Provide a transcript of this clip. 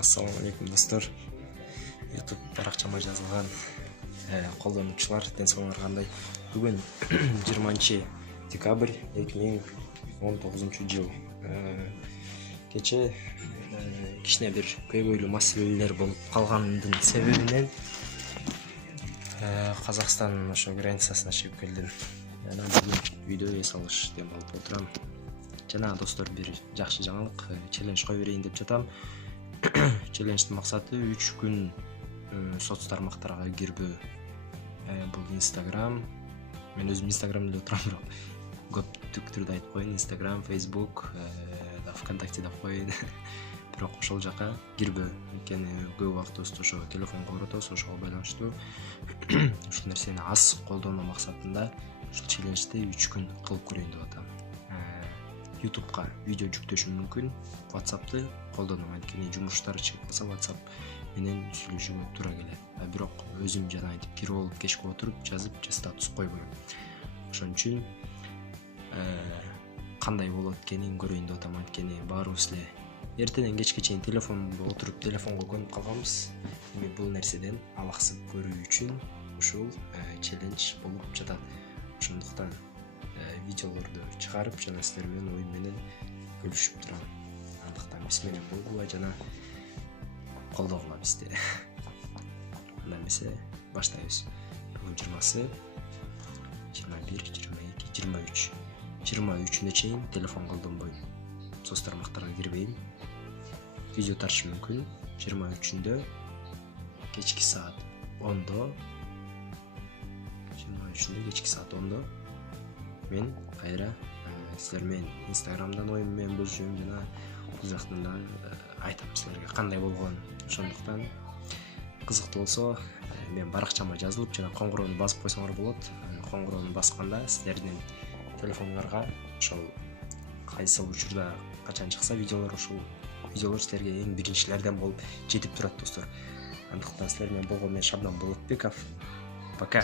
Ассаламу алейкум достор. YouTube баракчама жазылган колдонуучулар, ден соолугуңар кандай? Бүгүн 20 декабрь 2019 жыл. Кече кичине бир көйгөйлүү маселелер болуп калгандын себебинен Казакстандын ошо границасына чыгып келдим. Жана бүгүн видео эс алыш деп алып отурам. Жана достор, бир жакшы жаңылык, челлендж кое берейин деп жатам. Челлендждин максаты 3 күн соц тармактарга кирбөө. Бул Instagram, мен өзүм Instagram'да отурам, бирок көптүк түрдө айтып коеюн, Instagram, Facebook, ВКонтакте деп коеюн. Бирок ошол жака кирбөө. Анткени көп убактыбызды ошо телефонго коротобуз, ошого байланыштуу. Ушул нерсени аз колдонуу максатында ушул челленджди 3 күн кылып көрөйүн деп атам. YouTube'га видео жүктөшүм мүмкүн, WhatsApp'ты колдоном, анткени жумуштар чыгып калса WhatsApp менен сүйлөшүүгө туура келет. Бирок өзүм жана айтып кирип алып кечке отуруп жазып статус койбойм. Ошон үчүн кандай болот экенин көрөйүн деп атам, анткени баарыбыз эле эртеден кечке чейин телефонго отуруп телефонго көнүп калганбыз. Эми бул нерседен алаксып көрүү үчүн ушул челлендж болуп жатат. Ошондуктан видеолорду чыгарып жана силер менен оюн менен бөлүшүп турам. Андыктан биз менен болгула жана колдогула бизди. Анда эмесе баштайбыз. Бүгүн 20-сы, 21, 22, 23. 23-үнө чейин телефон колдонбойм. Соц тармактарга кирбейм. Видео тартышым мүмкүн. 23-үндө кечки саат 10-до 23-үндө кечки саат 10-до мен кайра силер менен Instagram'дан оюм менен бөлүшөм жана бул жактан да айтам силерге кандай болгонун. Ошондуктан кызыктуу болсо мен баракчама жазылып жана коңгуроону басып койсоңор болот. Коңгуроону басканда силердин телефоңорго ошол кайсы учурда качан чыкса видеолор, ошол видеолор силерге эң биринчилерден болуп жетип турат достор. Андыктан силер менен болгон мен Шабдан Болотбеков. Пока.